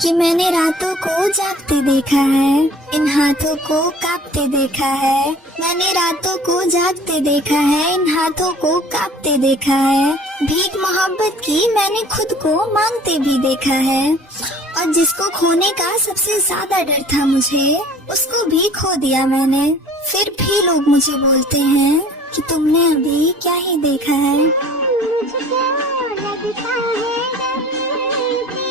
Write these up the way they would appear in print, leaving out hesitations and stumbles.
कि मैंने रातों को जागते देखा है, इन हाथों को कांपते देखा है। मैंने रातों को जागते देखा है, इन हाथों को कांपते देखा है। भीख मोहब्बत की मैंने खुद को मांगते भी देखा है, और जिसको खोने का सबसे ज्यादा डर था मुझे, उसको भी खो दिया मैंने। फिर भी लोग मुझे बोलते हैं कि तुमने अभी क्या ही देखा है।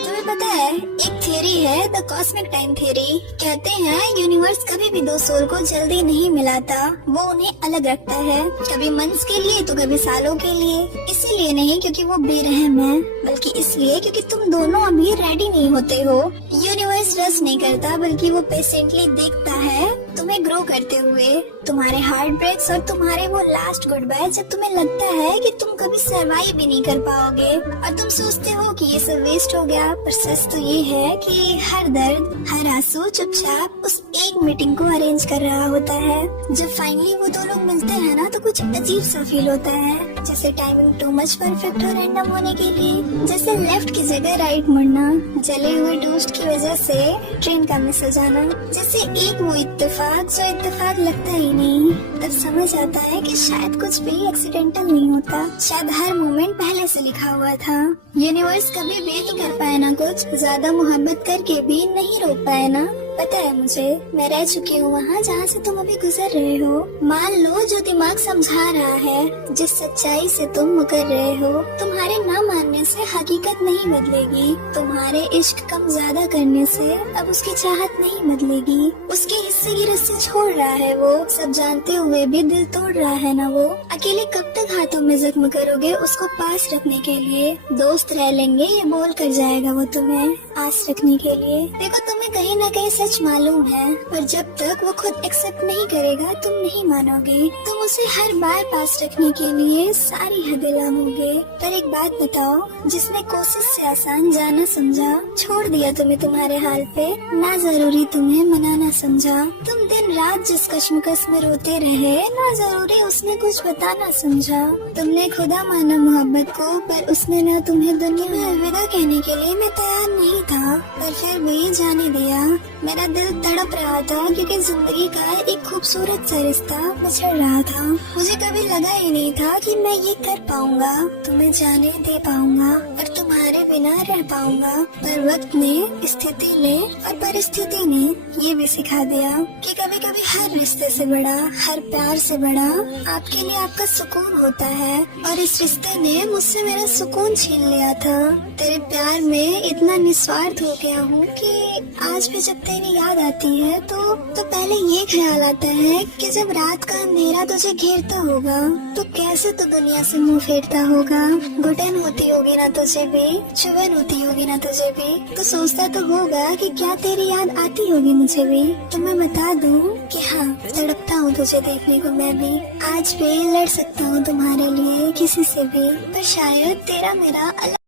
तुम्हें पता है, एक थियरी है, द कॉस्मिक टाइम थियरी। कहते हैं यूनिवर्स कभी भी दो सोल को जल्दी नहीं मिलाता, वो उन्हें अलग रखता है, कभी मंथ्स के लिए तो कभी सालों के लिए। इसीलिए नहीं क्योंकि वो बेरहम है, बल्कि इसलिए क्योंकि तुम दोनों अभी रेडी नहीं होते हो। यूनिवर्स रस नहीं करता, बल्कि वो पेशेंटली देखता है तुम्हें ग्रो करते हुए, तुम्हारे हार्ट ब्रेक्स और तुम्हारे वो लास्ट गुड बाय, जब तुम्हें लगता है कि तुम कभी सरवाइव भी नहीं कर पाओगे और तुम सोचते हो कि ये सब वेस्ट हो गया। पर सच तो ये है कि हर दर्द, हर आंसू चुपचाप उस एक मीटिंग को अरेंज कर रहा होता है। जब फाइनली वो दो लोग मिलते हैं ना, तो कुछ अजीब सा फील होता है, जैसे टाइमिंग टू मच परफेक्ट और रैंडम होने के लिए, जैसे लेफ्ट की जगह राइट मुड़ना, जले हुए टोस्ट की वजह से ट्रेन का मिस हो जाना, जैसे एक वो इत्तेफाक जो इत्तेफाक लगता ही नहीं। तब समझ आता है कि शायद कुछ भी एक्सीडेंटल नहीं होता, शायद हर मोमेंट पहले से लिखा हुआ था। यूनिवर्स कभी भी नहीं कर पाया ना कुछ, ज्यादा मोहब्बत करके भी नहीं रोक पाया ना। पता है मुझे, मैं रह चुकी हूँ वहाँ जहाँ से तुम अभी गुजर रहे हो। मान लो जो दिमाग समझा रहा है, जिस सच्चाई से तुम मुकर रहे हो, तुम्हारे ना मानने से हकीकत नहीं बदलेगी। तुम्हारे इश्क कम ज्यादा करने से अब उसकी चाहत नहीं बदलेगी। उसके हिस्से की रस्सी छोड़ रहा है वो, सब जानते हुए भी दिल तोड़ रहा है ना वो। अकेले कब तक हाथों में जख्म करोगे उसको पास रखने के लिए? दोस्त रह लेंगे ये बोल कर जाएगा वो तुम्हें आस रखने के लिए। देखो, तुम्हें कहीं न कहीं सच मालूम है, पर जब तक वो खुद एक्सेप्ट नहीं करेगा तुम नहीं मानोगे। तुम उसे हर बार पास रखने के लिए सारी हदें लाओगे। पर एक बात बताओ, जिसने कोशिश से आसान जाना समझा, छोड़ दिया तुम्हें तुम्हारे हाल पे, ना जरूरी तुम्हें मनाना समझा। तुम दिन रात जिस कश्मकश में रोते रहे, ना जरूरी उसने कुछ बताना समझा। तुमने खुदा माना मोहब्बत को, पर उसने ना तुम्हें दुनिया में अलविदा कहने के लिए मैं तैयार नहीं था, पर फिर भी जाने दिया। मेरा दिल तड़प रहा था क्योंकि जिंदगी का एक खूबसूरत सा रिश्ता बिछड़ रहा था। मुझे कभी लगा ही नहीं था कि मैं ये कर पाऊंगा, तुम्हें जाने दे पाऊंगा और तुम्हारे बिना रह पाऊंगा। पर वक्त ने, स्थिति ने और परिस्थिति ने ये भी सिखा दिया कि कभी कभी हर रिश्ते से बड़ा, हर प्यार से बड़ा आपके लिए आपका सुकून होता है। और इस रिश्ते ने मुझसे मेरा सुकून छीन लिया था। तेरे प्यार में इतना निस्वार्थ हो गया हूँ कि आज भी जब तेरी याद आती है तो पहले ये ख्याल आता है कि जब रात का अंधेरा तुझे घेरता होगा तो कैसे तो दुनिया से मुंह फेरता होगा। घुटन होती होगी ना तुझे भी, चुभन होती होगी ना तुझे भी, तो सोचता तो होगा कि क्या तेरी याद आती होगी मुझे भी। तो मैं बता दूं कि हाँ, तड़पता हूँ तुझे देखने को मैं भी। आज भी लड़ सकता हूँ तुम्हारे लिए किसी से भी, पर शायद तेरा मेरा अलग